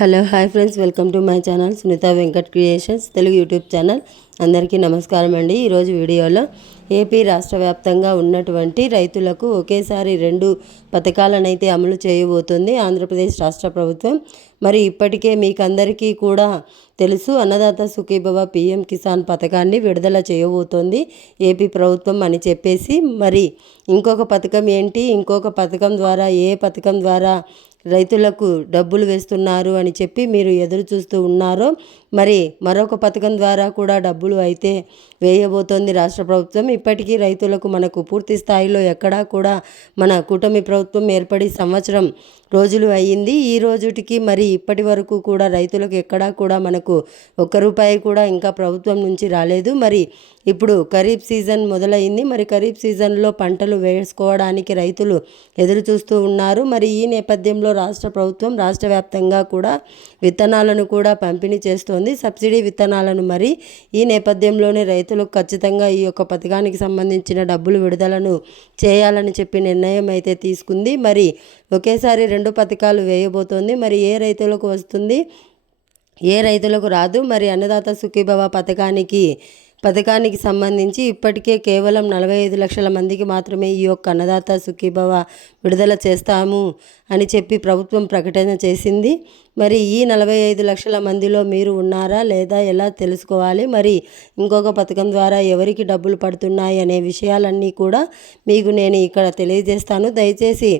Hello hi friends, welcome to my channel Sunitha Venkat creations Telugu YouTube channel. అందరికీ నమస్కారం అండి. ఈరోజు వీడియోలో ఏపీ రాష్ట్ర వ్యాప్తంగా ఉన్నటువంటి రైతులకు ఒకేసారి 2 పథకాలనైతే అమలు చేయబోతుంది ఆంధ్రప్రదేశ్ రాష్ట్ర ప్రభుత్వం. మరి ఇప్పటికే మీకు అందరికీ కూడా తెలుసు, అన్నదాత సుఖీభవ పిఎం కిసాన్ పథకాన్ని విడుదల చేయబోతోంది ఏపీ ప్రభుత్వం అని చెప్పేసి. మరి ఇంకొక పథకం ఏంటి, ఇంకొక పథకం ద్వారా ఏ పథకం ద్వారా రైతులకు డబ్బులు వేస్తున్నారు అని చెప్పి మీరు ఎదురు చూస్తూ ఉన్నారో, మరి మరొక పథకం ద్వారా కూడా డబ్బులు అయితే వేయబోతోంది రాష్ట్ర ప్రభుత్వం. ఇప్పటికీ రైతులకు మనకు పూర్తి స్థాయిలో ఎక్కడా కూడా మన కూటమి ప్రభుత్వం ఏర్పడి సంవత్సరం రోజులు అయ్యింది. ఈ రోజుటికి మరి ఇప్పటి వరకు కూడా రైతులకు ఎక్కడా కూడా మనకు ₹1 కూడా ఇంకా ప్రభుత్వం నుంచి రాలేదు. మరి ఇప్పుడు ఖరీఫ్ సీజన్ మొదలైంది. మరి ఖరీఫ్ సీజన్లో పంటలు వేసుకోవడానికి రైతులు ఎదురు చూస్తూ ఉన్నారు. మరి ఈ నేపథ్యంలో రాష్ట్ర ప్రభుత్వం రాష్ట్ర వ్యాప్తంగా కూడా విత్తనాలను కూడా పంపిణీ చేస్తోంది, సబ్సిడీ విత్తనాలను. మరి ఈ నేపథ్యంలోనే రైతులకు ఖచ్చితంగా ఈ యొక్క పథకానికి సంబంధించిన డబ్బులు విడుదలను చేయాలని చెప్పి నిర్ణయం అయితే తీసుకుంది. మరి ఒకేసారి 2 పథకాలు వేయబోతోంది. మరి ఏ రైతులకు వస్తుంది, ఏ రైతులకు రాదు? మరి అన్నదాత సుఖీభవ పథకానికి సంబంధించి ఇప్పటికే కేవలం 45 లక్షల మందికి మాత్రమే ఈ యొక్క అన్నదాత సుఖీభవ విడుదల చేస్తాము అని చెప్పి ప్రభుత్వం ప్రకటన చేసింది. మరి ఈ 45 లక్షల మందిలో మీరు ఉన్నారా లేదా ఎలా తెలుసుకోవాలి? మరి ఇంకొక పథకం ద్వారా ఎవరికి డబ్బులు పడుతున్నాయి అనే విషయాలన్నీ కూడా మీకు నేను ఇక్కడ తెలియజేస్తాను. దయచేసి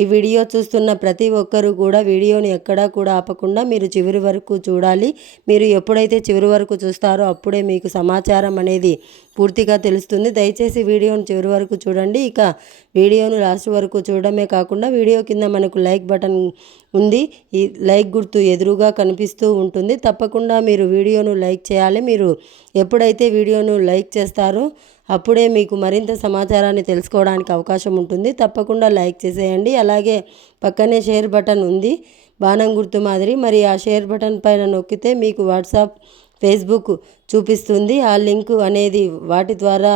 ఈ వీడియో చూస్తున్న ప్రతి ఒక్కరూ కూడా వీడియోని ఎక్కడా కూడా ఆపకుండా మీరు చివరి వరకు చూడాలి. మీరు ఎప్పుడైతే చివరి వరకు చూస్తారో అప్పుడే మీకు సమాచారం అనేది పూర్తిగా తెలుస్తుంది. దయచేసి వీడియోని చివరి వరకు చూడండి. ఇక వీడియోను లాస్ట్ వరకు చూడడమే కాకుండా వీడియో కింద మనకు లైక్ బటన్ ఉంది, ఈ లైక్ గుర్తు ఎదురుగా కనిపిస్తూ ఉంటుంది. తప్పకుండా మీరు వీడియోను లైక్ చేయాలి. మీరు ఎప్పుడైతే వీడియోను లైక్ చేస్తారో అప్పుడే మీకు మరింత సమాచారాన్ని తెలుసుకోవడానికి అవకాశం ఉంటుంది. తప్పకుండా లైక్ చేసేయండి. అలాగే పక్కనే షేర్ బటన్ ఉంది, బాణం గుర్తు మాదిరి. మరి ఆ షేర్ బటన్ పైన నొక్కితే మీకు వాట్సాప్, ఫేస్బుక్ చూపిస్తుంది. ఆ లింక్ అనేది వాటి ద్వారా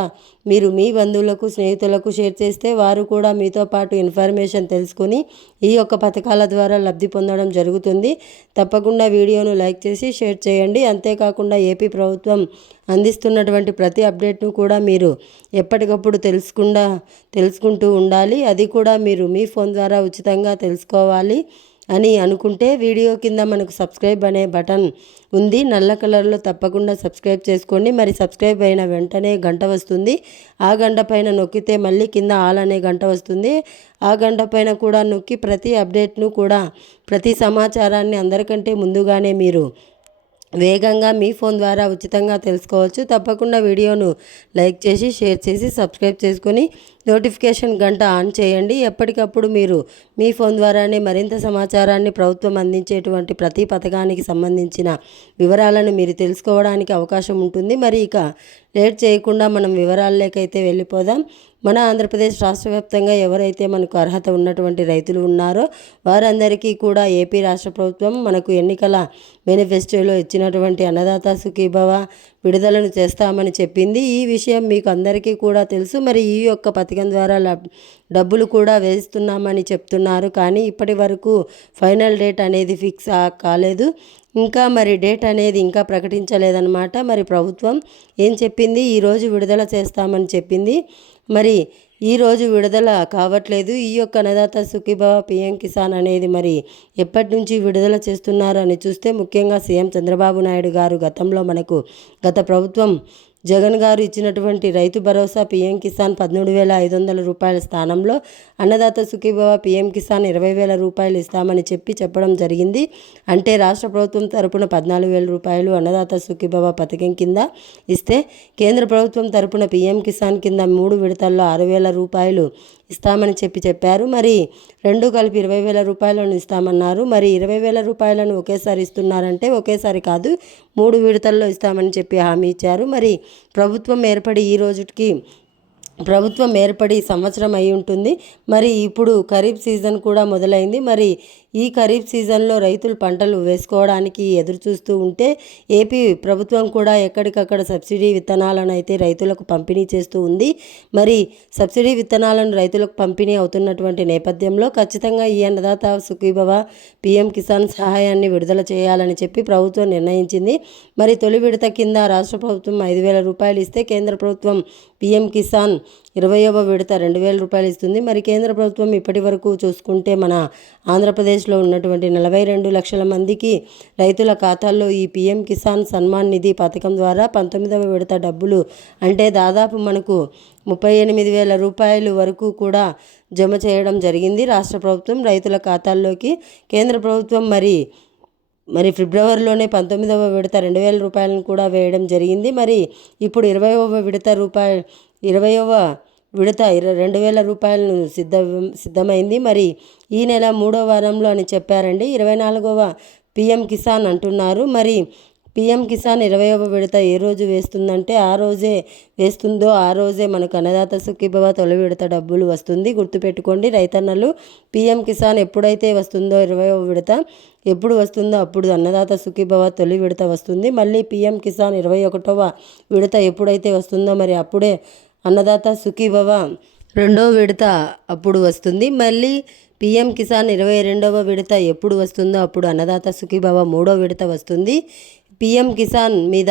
మీరు మీ బంధువులకు, స్నేహితులకు షేర్ చేస్తే వారు కూడా మీతో పాటు ఇన్ఫర్మేషన్ తెలుసుకొని ఈ యొక్క పథకాల ద్వారా లబ్ధి పొందడం జరుగుతుంది. తప్పకుండా వీడియోను లైక్ చేసి షేర్ చేయండి. అంతేకాకుండా ఏపీ ప్రభుత్వం అందిస్తున్నటువంటి ప్రతి అప్డేట్ను కూడా మీరు ఎప్పటికప్పుడు తెలుసుకుంటూ ఉండాలి. అది కూడా మీరు మీ ఫోన్ ద్వారా ఉచితంగా తెలుసుకోవాలి అని అనుకుంటే వీడియో కింద మనకు సబ్స్క్రైబ్ అనే బటన్ ఉంది, నల్ల కలర్లో. తప్పకుండా సబ్స్క్రైబ్ చేసుకోండి. మరి సబ్స్క్రైబ్ అయిన వెంటనే గంట వస్తుంది. ఆ గంట పైన నొక్కితే మళ్ళీ కింద ఆల్ అనే గంట వస్తుంది. ఆ గంట పైన కూడా నొక్కి ప్రతి అప్డేట్ను కూడా, ప్రతి సమాచారాన్ని అందరికంటే ముందుగానే మీరు వేగంగా మీ ఫోన్ ద్వారా ఉచితంగా తెలుసుకోవచ్చు. తప్పకుండా వీడియోను లైక్ చేసి షేర్ చేసి సబ్స్క్రైబ్ చేసుకొని నోటిఫికేషన్ గంట ఆన్ చేయండి. ఎప్పటికప్పుడు మీరు మీ ఫోన్ ద్వారానే మరింత సమాచారాన్ని, ప్రభుత్వం అందించేటువంటి ప్రతి పథకానికి సంబంధించిన వివరాలను మీరు తెలుసుకోవడానికి అవకాశం ఉంటుంది. మరి ఇక లేట్ చేయకుండా మనం వివరాల్లోకైతే వెళ్ళిపోదాం. మన ఆంధ్రప్రదేశ్ రాష్ట్ర వ్యాప్తంగా ఎవరైతే మనకు అర్హత ఉన్నటువంటి రైతులు ఉన్నారో వారందరికీ కూడా ఏపీ రాష్ట్ర ప్రభుత్వం మనకు ఎన్నికల మేనిఫెస్టోలో ఇచ్చినటువంటి అన్నదాత సుఖీభవ విడుదలను చేస్తామని చెప్పింది. ఈ విషయం మీకు అందరికీ కూడా తెలుసు. మరి ఈ యొక్క పథకం ద్వారా డబ్బులు కూడా వేస్తున్నామని చెప్తున్నారు, కానీ ఇప్పటి వరకు ఫైనల్ డేట్ అనేది ఫిక్స్ కాలేదు. ఇంకా మరి డేట్ అనేది ఇంకా ప్రకటించలేదన్నమాట. మరి ప్రభుత్వం ఏం చెప్పింది, ఈరోజు విడుదల చేస్తామని చెప్పింది. మరి ఈరోజు విడుదల కావట్లేదు. ఈ యొక్క అన్నదాత సుఖీభవ పిఎం కిసాన్ అనేది మరి ఎప్పటి నుంచి విడుదల చేస్తున్నారు అని చూస్తే, ముఖ్యంగా సీఎం చంద్రబాబు నాయుడు గారు గతంలో మనకు గత ప్రభుత్వం జగన్ గారు ఇచ్చినటువంటి రైతు భరోసా పిఎం కిసాన్ 13,500 రూపాయల స్థానంలో అన్నదాత సుఖీభవ పిఎం కిసాన్ 20,000 రూపాయలు ఇస్తామని చెప్పడం జరిగింది. అంటే రాష్ట్ర ప్రభుత్వం తరపున 14,000 రూపాయలు అన్నదాత సుఖీభవ పథకం కింద ఇస్తే, కేంద్ర ప్రభుత్వం తరపున పిఎం కిసాన్ కింద 3 విడతల్లో 6,000 రూపాయలు ఇస్తామని చెప్పారు. మరి 2 కలిపి 20,000 రూపాయలను ఇస్తామన్నారు. మరి 20,000 రూపాయలను ఒకేసారి ఇస్తున్నారంటే ఒకేసారి కాదు, 3 విడతల్లో ఇస్తామని చెప్పి హామీ ఇచ్చారు. మరి ప్రభుత్వం ఏర్పడి సంవత్సరం అయి ఉంటుంది. మరి ఇప్పుడు ఖరీఫ్ సీజన్ కూడా మొదలైంది. మరి ఈ ఖరీఫ్ సీజన్లో రైతులు పంటలు వేసుకోవడానికి ఎదురు చూస్తూ ఉంటే ఏపీ ప్రభుత్వం కూడా ఎక్కడికక్కడ సబ్సిడీ విత్తనాలను అయితే రైతులకు పంపిణీ చేస్తూ ఉంది. మరి సబ్సిడీ విత్తనాలను రైతులకు పంపిణీ అవుతున్నటువంటి నేపథ్యంలో ఖచ్చితంగా ఈ అన్నదాత సుఖీభవ పీఎం కిసాన్ సహాయాన్ని విడుదల చేయాలని చెప్పి ప్రభుత్వం నిర్ణయించింది. మరి తొలి విడత కింద రాష్ట్ర ప్రభుత్వం 5,000 రూపాయలు ఇస్తే కేంద్ర ప్రభుత్వం పీఎం కిసాన్ 20వ విడత 2,000 రూపాయలు ఇస్తుంది. మరి కేంద్ర ప్రభుత్వం ఇప్పటి వరకు చూసుకుంటే మన ఆంధ్రప్రదేశ్లో ఉన్నటువంటి 42 లక్షల మందికి రైతుల ఖాతాల్లో ఈ పీఎం కిసాన్ సన్మాన్ నిధి పథకం ద్వారా 19వ విడత డబ్బులు అంటే దాదాపు మనకు 38,000 రూపాయలు వరకు కూడా జమ చేయడం జరిగింది రాష్ట్ర ప్రభుత్వం రైతుల ఖాతాల్లోకి. కేంద్ర ప్రభుత్వం మరి ఫిబ్రవరిలోనే 19వ విడత 2,000 రూపాయలను కూడా వేయడం జరిగింది. మరి ఇప్పుడు 20వ విడత 2,000 రూపాయలను సిద్ధమైంది. మరి ఈ నెల 3వ వారంలో అని చెప్పారండి. 24వ పీఎం కిసాన్ అంటున్నారు. మరి పీఎం కిసాన్ 20వ విడత ఏ రోజు వేస్తుందంటే ఆ రోజే మనకు అన్నదాత సుఖీభవ తొలి విడత డబ్బులు వస్తుంది. గుర్తుపెట్టుకోండి రైతన్నలు, పీఎం కిసాన్ ఎప్పుడైతే వస్తుందో 20వ విడత ఎప్పుడు వస్తుందో అప్పుడు అన్నదాత సుఖీభవ తొలి విడత వస్తుంది. మళ్ళీ పీఎం కిసాన్ 21వ విడత ఎప్పుడైతే వస్తుందో మరి అప్పుడే అన్నదాత సుఖీభవ 2వ విడత అప్పుడు వస్తుంది. మళ్ళీ పీఎం కిసాన్ 22వ విడత ఎప్పుడు వస్తుందో అప్పుడు అన్నదాత సుఖీభవ 3వ విడత వస్తుంది. పీఎం కిసాన్ మీద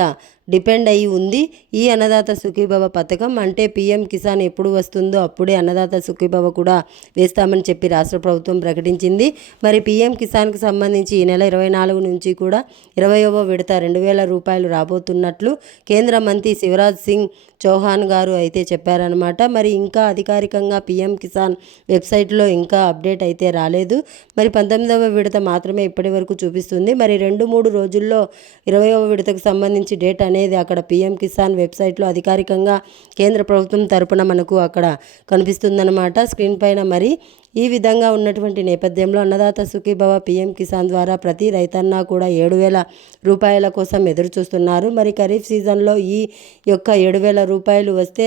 డిపెండ్ అయి ఉంది ఈ అన్నదాత సుఖీభవ పథకం. అంటే పీఎం కిసాన్ ఎప్పుడు వస్తుందో అప్పుడే అన్నదాత సుఖీభవ కూడా వేస్తామని చెప్పి రాష్ట్ర ప్రభుత్వం ప్రకటించింది. మరి పీఎం కిసాన్కి సంబంధించి ఈ నెల 24 నుంచి కూడా 20వ విడత 2,000 రూపాయలు రాబోతున్నట్లు కేంద్ర మంత్రి శివరాజ్ సింగ్ చౌహాన్ గారు అయితే చెప్పారనమాట. మరి ఇంకా అధికారికంగా పీఎం కిసాన్ వెబ్సైట్లో ఇంకా అప్డేట్ అయితే రాలేదు. మరి 19వ విడత మాత్రమే ఇప్పటి వరకు చూపిస్తుంది. మరి 2-3 రోజుల్లో 20వ విడతకు సంబంధించి డేట్ అనేది అక్కడ పీఎం కిసాన్ వెబ్సైట్లో అధికారికంగా కేంద్ర ప్రభుత్వం తరపున మనకు అక్కడ కనిపిస్తుందన్నమాట స్క్రీన్ పైన. మరి ఈ విధంగా ఉన్నటువంటి నేపథ్యంలో అన్నదాత సుఖీభవ పీఎం కిసాన్ ద్వారా ప్రతి రైతన్నా కూడా 7,000 రూపాయల కోసం ఎదురు చూస్తున్నారు. మరి ఖరీఫ్ సీజన్లో ఈ యొక్క 7,000 రూపాయలు వస్తే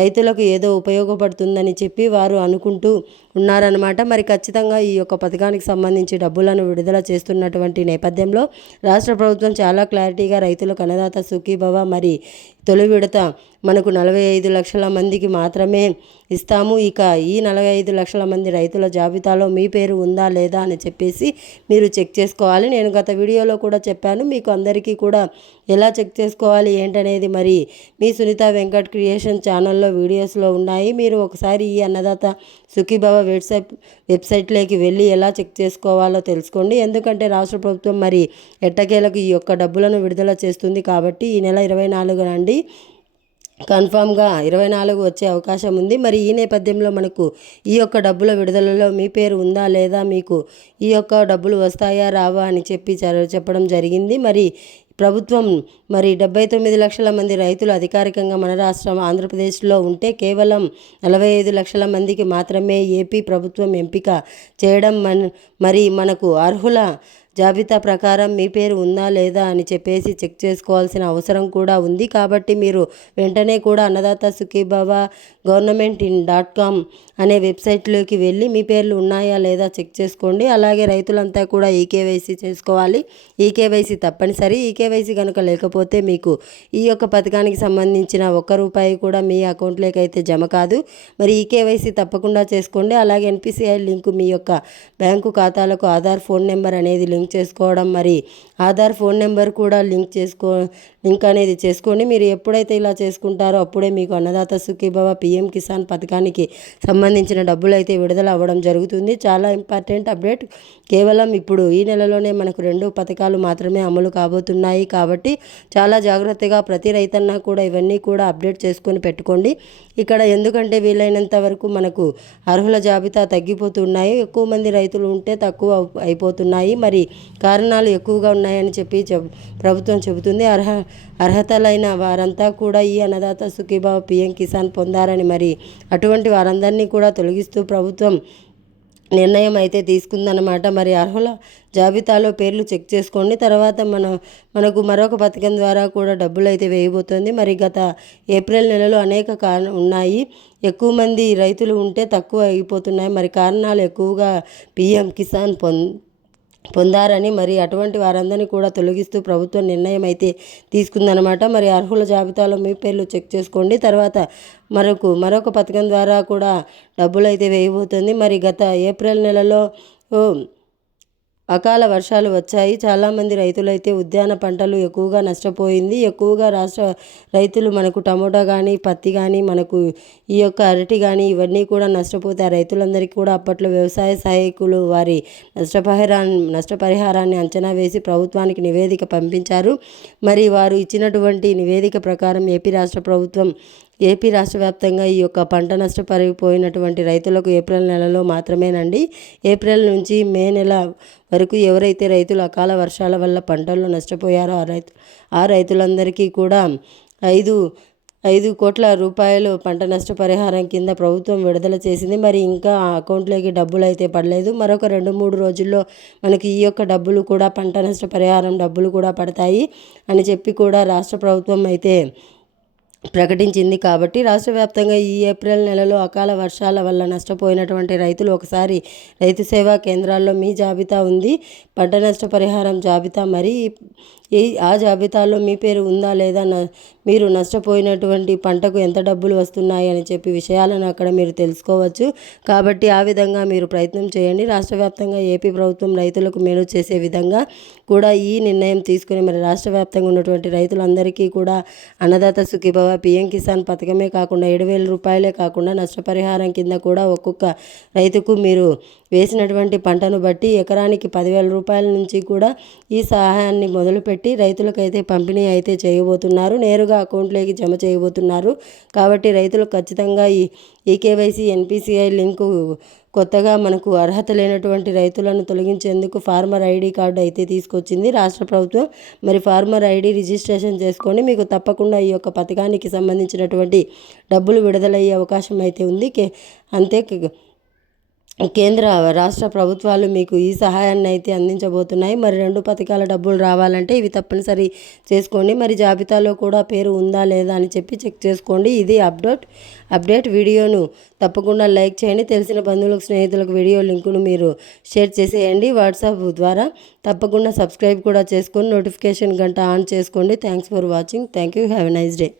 రైతులకు ఏదో ఉపయోగపడుతుందని చెప్పి వారు అనుకుంటూ ఉన్నారన్నమాట. మరి ఖచ్చితంగా ఈ యొక్క పథకానికి సంబంధించి డబ్బులను విడుదల చేస్తున్నటువంటి నేపథ్యంలో రాష్ట్ర ప్రభుత్వం చాలా క్లారిటీగా రైతులకు అన్నదాత సుఖీభవ మరి తొలి విడత మనకు 45 లక్షల మందికి మాత్రమే ఇస్తాము. ఇక ఈ 45 లక్షల మంది రైతుల జాబితాలో మీ పేరు ఉందా లేదా అని చెప్పేసి మీరు చెక్ చేసుకోవాలి. నేను గత వీడియోలో కూడా చెప్పాను, మీకు అందరికీ కూడా ఎలా చెక్ చేసుకోవాలి ఏంటనేది మరి మీ సునీత వెంకట్ క్రియేషన్ ఛానల్లో వీడియోస్లో ఉన్నాయి. మీరు ఒకసారి ఈ అన్నదాత సుఖీభవ వెబ్సైట్లోకి వెళ్ళి ఎలా చెక్ చేసుకోవాలో తెలుసుకోండి. ఎందుకంటే రాష్ట్ర ప్రభుత్వం మరి ఎట్టకేలకు ఈ యొక్క డబ్బులను విడుదల చేస్తుంది కాబట్టి ఈ నెల 24 నుండి కన్ఫామ్గా 24 వచ్చే అవకాశం ఉంది. మరి ఈ నేపథ్యంలో మనకు ఈ యొక్క డబ్బుల విడుదలలో మీ పేరు ఉందా లేదా, మీకు ఈ యొక్క డబ్బులు వస్తాయా రావా అని చెప్పడం జరిగింది. మరి ప్రభుత్వం 79 లక్షల మంది రైతులు అధికారికంగా మన రాష్ట్రం ఆంధ్రప్రదేశ్లో ఉంటే కేవలం 45 లక్షల మందికి మాత్రమే ఏపీ ప్రభుత్వం ఎంపిక చేయడం మరి మనకు అర్హుల జాబితా ప్రకారం మీ పేరు ఉందా లేదా అని చెప్పేసి చెక్ చేసుకోవాల్సిన అవసరం కూడా ఉంది. కాబట్టి మీరు వెంటనే కూడా అన్నదాత సుఖీభవ government.in.com అనే వెబ్సైట్లోకి వెళ్ళి మీ పేర్లు ఉన్నాయా లేదా చెక్ చేసుకోండి. అలాగే రైతులంతా కూడా ఈకేవైసీ చేసుకోవాలి. ఈకేవైసీ తప్పనిసరి. ఈకేవైసీ కనుక లేకపోతే మీకు ఈ యొక్క పథకానికి సంబంధించిన 1 రూపాయి కూడా మీ అకౌంట్లోకి అయితే జమ కాదు. మరి ఈకేవైసీ తప్పకుండా చేసుకోండి. అలాగే ఎన్పిసిఐ లింకు మీ యొక్క బ్యాంకు ఖాతాలకు ఆధార్ ఫోన్ నెంబర్ అనేది లింక్ చేసుకోవడం, మరి ఆధార్ ఫోన్ నెంబర్ కూడా లింక్ అనేది చేసుకోండి. మీరు ఎప్పుడైతే ఇలా చేసుకుంటారో అప్పుడే మీకు అన్నదాత సుఖీభవ పీఎం కిసాన్ పథకానికి సంబంధించిన డబ్బులు అయితే విడుదల అవ్వడం జరుగుతుంది. చాలా ఇంపార్టెంట్ అప్డేట్. కేవలం ఇప్పుడు ఈ నెలలోనే మనకు 2 పథకాలు మాత్రమే అమలు కాబోతున్నాయి. కాబట్టి చాలా జాగ్రత్తగా ప్రతి రైతన్నా కూడా ఇవన్నీ కూడా అప్డేట్ చేసుకొని పెట్టుకోండి. ఇక్కడ ఎందుకంటే వీలైనంత వరకు మనకు అర్హుల జాబితా తగ్గిపోతున్నాయి. ఎక్కువ మంది రైతులు ఉంటే తక్కువ అయిపోతున్నాయి. మరి కారణాలు ఎక్కువగా ఉన్నాయని చెప్పి ప్రభుత్వం చెబుతుంది. అర్హతలైన వారంతా కూడా ఈ అన్నదాత సుఖీభవ పీఎం కిసాన్ పొందారని, మరి అటువంటి వారందరినీ కూడా తొలగిస్తూ ప్రభుత్వం నిర్ణయం అయితే తీసుకుందన్నమాట. మరి అర్హుల జాబితాలో పేర్లు చెక్ చేసుకోండి. తర్వాత మనకు మరొక పథకం ద్వారా కూడా డబ్బులు అయితే వేయబోతోంది. మరి గత ఏప్రిల్ నెలలో అనేక ఉన్నాయి. ఎక్కువ మంది రైతులు ఉంటే తక్కువ అయిపోతున్నాయి. మరి కారణాలు ఎక్కువగా PM కిసాన్ పొందారని, మరి అటువంటి వారందరినీ కూడా తొలగిస్తూ ప్రభుత్వం నిర్ణయం అయితే తీసుకుందనమాట. మరి అర్హుల జాబితాలో మీ పేర్లు చెక్ చేసుకోండి. తర్వాత మరొక పథకం ద్వారా కూడా డబ్బులు అయితే వేయబోతుంది. మరి గత ఏప్రిల్ నెలలో అకాల వర్షాలు వచ్చాయి. చాలామంది రైతులైతే ఉద్యాన పంటలు ఎక్కువగా నష్టపోయింది. ఎక్కువగా రాష్ట్ర రైతులు మనకు టమోటా కానీ, పత్తి కానీ, మనకు ఈ యొక్క అరటి కానీ ఇవన్నీ కూడా నష్టపోతే ఆ రైతులందరికీ కూడా అప్పట్లో వ్యవసాయ సహాయకులు వారి నష్టపరిహారాన్ని అంచనా వేసి ప్రభుత్వానికి నివేదిక పంపించారు. మరి వారు ఇచ్చినటువంటి నివేదిక ప్రకారం ఏపీ రాష్ట్ర వ్యాప్తంగా ఈ యొక్క పంట నష్టపరిపోయినటువంటి రైతులకు ఏప్రిల్ నెలలో మాత్రమేనండి. ఏప్రిల్ నుంచి మే నెల వరకు ఎవరైతే రైతులు అకాల వర్షాల వల్ల పంటల్లో నష్టపోయారో ఆ రైతులందరికీ కూడా 5 కోట్ల రూపాయలు పంట నష్టపరిహారం కింద ప్రభుత్వం విడుదల చేసింది. మరి ఇంకా అకౌంట్లోకి డబ్బులు అయితే పడలేదు. మరొక 2-3 రోజుల్లో మనకి ఈ యొక్క డబ్బులు కూడా పంట నష్టపరిహారం డబ్బులు కూడా పడతాయి అని చెప్పి కూడా రాష్ట్ర ప్రభుత్వం అయితే ప్రకటించింది. కాబట్టి రాష్ట్ర వ్యాప్తంగా ఈ ఏప్రిల్ నెలలో అకాల వర్షాల వల్ల నష్టపోయినటువంటి రైతులు ఒకసారి రైతు సేవా కేంద్రాల్లో మీ జాబితా ఉంది, పంట నష్టపరిహారం జాబితా, మరి ఆ జాబితాలో మీ పేరు ఉందా లేదా, మీరు నష్టపోయినటువంటి పంటకు ఎంత డబ్బులు వస్తున్నాయి అని చెప్పి విషయాలను అక్కడ మీరు తెలుసుకోవచ్చు. కాబట్టి ఆ విధంగా మీరు ప్రయత్నం చేయండి. రాష్ట్ర వ్యాప్తంగా ఏపీ ప్రభుత్వం రైతులకు మేలు చేసే విధంగా కూడా ఈ నిర్ణయం తీసుకుని మరి రాష్ట్ర వ్యాప్తంగా ఉన్నటువంటి రైతులందరికీ కూడా అన్నదాత సుఖీభవ PM కిసాన్ పథకమే కాకుండా 7,000 రూపాయలే కాకుండా నష్టపరిహారం కింద కూడా ఒక్కొక్క రైతుకు మీరు వేసినటువంటి పంటను బట్టి ఎకరానికి 10,000 రూపాయల నుంచి కూడా ఈ సహాయాన్ని మొదలుపెట్టి రైతులకైతే పంపిణీ అయితే చేయబోతున్నారు. నేరుగా అకౌంట్లోకి జమ చేయబోతున్నారు. కాబట్టి రైతులు ఖచ్చితంగా ఈ KYC NPCI లింకు కొత్తగా మనకు అర్హత లేనటువంటి రైతులను తొలగించేందుకు ఫార్మర్ ID కార్డు అయితే తీసుకొచ్చింది రాష్ట్ర ప్రభుత్వం. మరి ఫార్మర్ ID రిజిస్ట్రేషన్ చేసుకొని మీకు తప్పకుండా ఈ యొక్క పథకానికి సంబంధించినటువంటి డబ్బులు విడుదలయ్యే అవకాశం అయితే ఉంది. అంతే కేంద్ర రాష్ట్ర ప్రభుత్వాలు మీకు ఈ సహాయాన్ని అయితే అందించబోతున్నాయి. మరి 2 పథకాల డబ్బులు రావాలంటే ఇవి తప్పనిసరి చేసుకోండి. మరి జాబితాలో కూడా పేరు ఉందా లేదా అని చెప్పి చెక్ చేసుకోండి. ఇది అప్డేట్ వీడియోను తప్పకుండా లైక్ చేయండి. తెలిసిన బంధువులకు, స్నేహితులకు వీడియో లింకును మీరు షేర్ చేసేయండి. వాట్సాప్ ద్వారా తప్పకుండా సబ్స్క్రైబ్ కూడా చేసుకొని నోటిఫికేషన్ గంట ఆన్ చేసుకోండి. Thanks for watching. Thank you. Have a nice day.